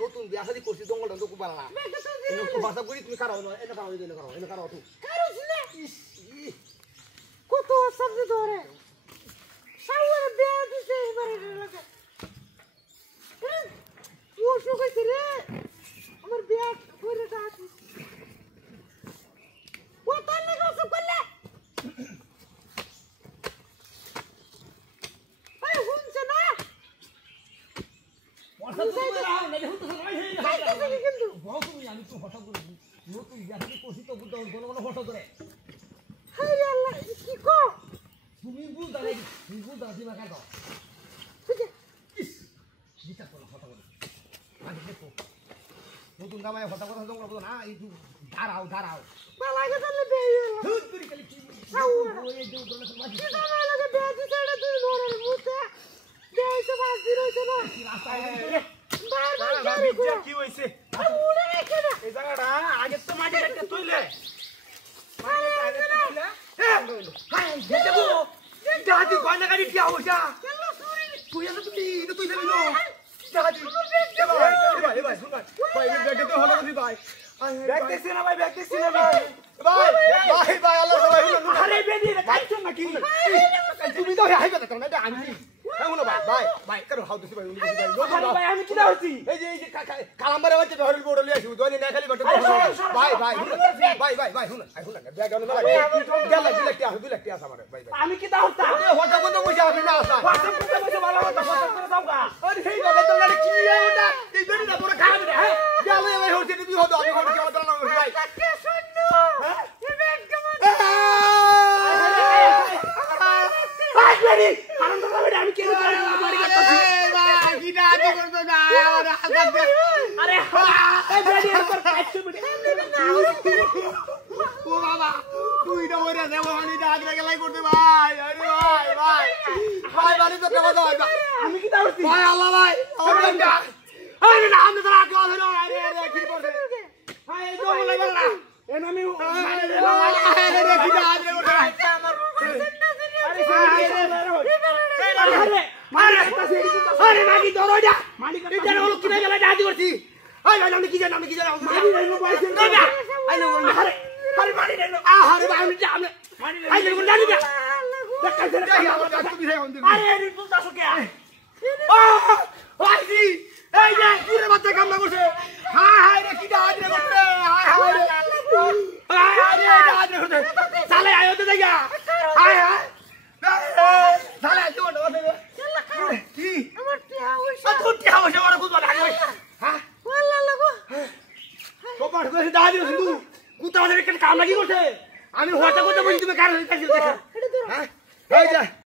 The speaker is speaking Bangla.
নতুন বিয়া শাদি করছি দঙ্গলটা তো কুপালা না একটু ভাষা করি তুমি খারাপ এনে খারাপ এনে খারাপ তুই কত সবজি ধরে সাউরে বিয়া দিছে এবারে লাগে ও শুকাইছে রে আমার বিয়া করে দাঁড়াচ্ছি ও তার লাগে সব করলে আরে শুনছে না বর্ষা তো কইরা না দেখুন তো সবাই হই না কিন্তু বড় তুমি আমি তো হঠাৎ করে নতুন বিয়া শাদি করছি তো বুদ্ধ কোন হঠাৎ করে হায় আল্লাহ কি কো তুমি বুঝ দাঁড়াই তুমি বুঝ দাঁড়াই না কেন বিচার করো হঠাৎ করে আগে দেখো নতুন গামায় হঠাৎ করে দঙ্গল বলো না এই দাঁড়াও বালা গে তাহলে বেয়ে এলো ধুর করে খালি কি ওই যে দোলে তো মাঝি কি জানা লাগে বিয়া দিছে এটা তুই ঘরের মুতে দেইছে বাস দিরইছে না বারবার বিচার কি হইছে উড়ে রেখে না এই জায়গাটা আগে তো মাটি একটা তুইলে মাটি আগে তুইলে হাই দেখো দাদি গয়না গাড়ি কি হইছা কেন চুরি তুই এত তুই যাবি না দাদি ভাই শুন ভাই এই ব্যাগটা তো হঠাৎ করে ভাই ব্যাগ দেখছি না ভাই ব্যাগ দেখছি না ভাই ভাই আল্লাহ সবাই হলো আরে বেডি রে কাইছো নাকি তুমি তো হাইবে না কারণ এটা আমি শুনো ভাই কারো হাউ দিছি ভাই আরে ভাই আমি কি দাওছি এই যে কালাম্বারে বাচ্চা ধরল বড় লিয়ে আসি দোনে না খালি বাটা ভাই শুন ব্যাগ আনো না লাগে 2 লাখ টাকা আছে আমার ভাই আমি কি দাওতা হঠাৎ করে কইছা আপনি না আসা WhatsApp করতে বসে ভালো হতো WhatsApp করে দাও গা আরে সেই বাবা তো লাগে কি ওটা এই বেরিটা বড় খারাপ রে হ্যাঁ গেল ভাই হচ্ছে তুমি হতো আমি হচ্ছে আমার না ভাই কে শূন্য এই ব্যাগ কেমন ভাই বেডি আনন্দ করে আমি কি করে বাড়ি করতেছি ভাই কি দাদি করবে না আরে এই বেডি একবার কাটছো বেডি ও বাবা তুই না ওরে দেব আমি দাদি গেলাই করতে ভাই আরে ভাই বাড়ি তো দেব ভাই আমি কি দাওছি ভাই আল্লাহ ভাই আরে না আমি তো রাখো ধরো আরে কি করবে ভাই এই জঙ্গল লাগবে না এন আমি আরে কি দাদি করতে ভাই আরে মাগি ধরো যা মালিক এটা হলো কি গেলা দাদি করছি আই ভাই আমি কি জানি আরে আরে মানি রে আরে ভাই আমি জানি আই দেখুন জানি না আরে রিপুল দাসো কে আইজি এই যে পুরো বাচ্চা কামনা করছে হাই রে কি দাদি রে করতে হাই রে দাদি করতে সালে আয়ো তো দেখা হাই সালে আইতো না কি আমার টিয়া হইছে তোর কি হইছে ওরা কুদবা লাগে হ্যাঁ ওয়াল্লা লাগো কপাট করে দাদি শুধু কুতা আমাদের কেন কাম লাগি করছে আমি হঠাৎ করতে বলি তুমি কার হইছে দেখা হ্যাঁ এই যা